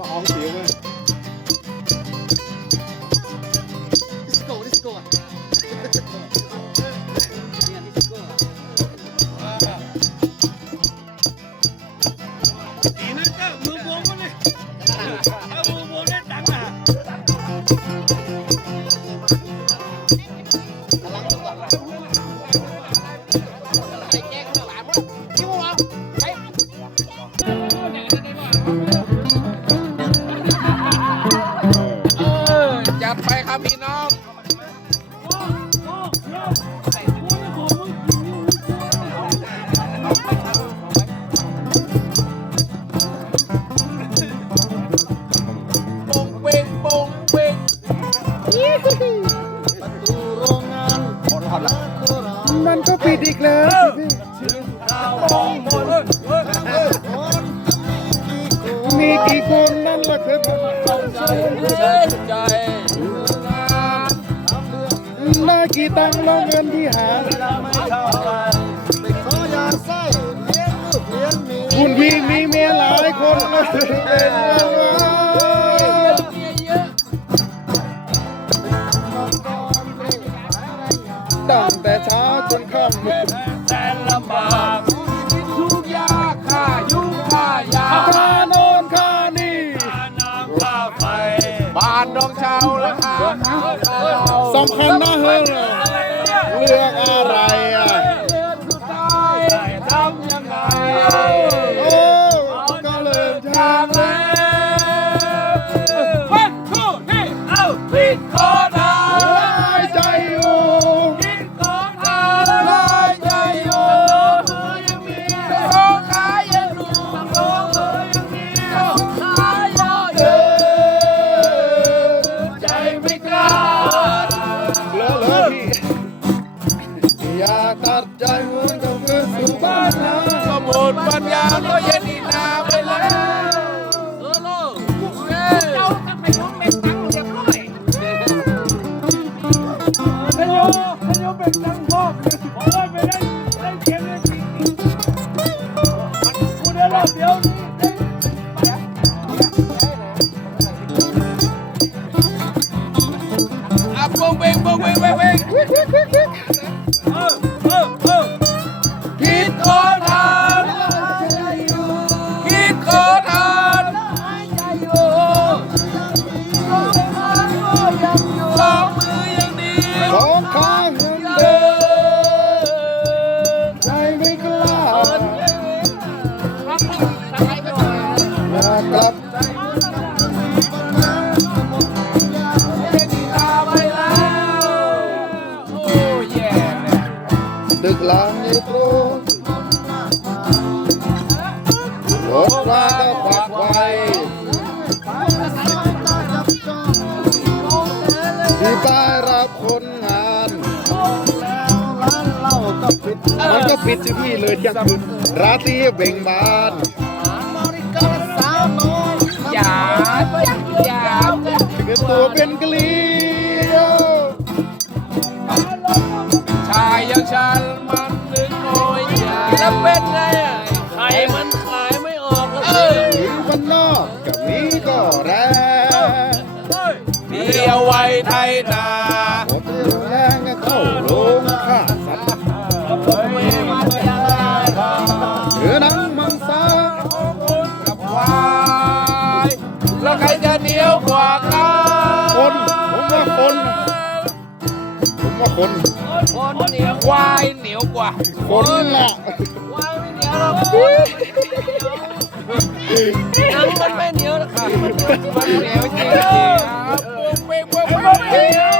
ละอองเสียงเลย จัดไปครับพี่น้อง ปงเป่งปงเป่งมันก็ปิดอีกแล้ว กี่ตังค์แล้วเงินที่หาคุณพี่มีเมียหลายคนแล้วถึงเป็นอย่างนั้นตั้งแต่เช้าจนค่ำแต่ลำบากทุกยากค่ายุ่งค่ายาค่าโนอนค่านี่น้ำค่าไฟบ้านดองเชาวราคาข้าวเตาสำคัญนะเฮ้ อย่าตัดใจเหมือนกับเกิดสู่บ้านนาสมุดปัญญาก็เย็นดีนาไปแล้วเออโลกเจ้าจะไปยุ่งเม็ดตังเรียบร้อยนายโยนายโยเป็นจังพ่อผมว่าไปเล่นเล่นเกมเล่นจริงคุณเดี๋ยวรอบเดียวนี่อะปงเบงปงเบงเบงเบง รถว่าก็ควักไว้ที่ป้ายรับคนงานมันก็ปิดสิพี่เลยเที่ยงคืนราตรีเบ่งบานอย่าอย่าคือตัวเป็นเกลียวชายอย่างฉันมันนึกโอยอยาแล้วเป็นไง ผมว่าคนคนเหนียวควายเหนียวกว่าคนน่ะควายไม่เหนียวหรอกหนังมันไม่เหนียวหรอกค่ะมันเหนียวจริงๆครับปุ๊บปิ๊บปุ๊บปิ๊บ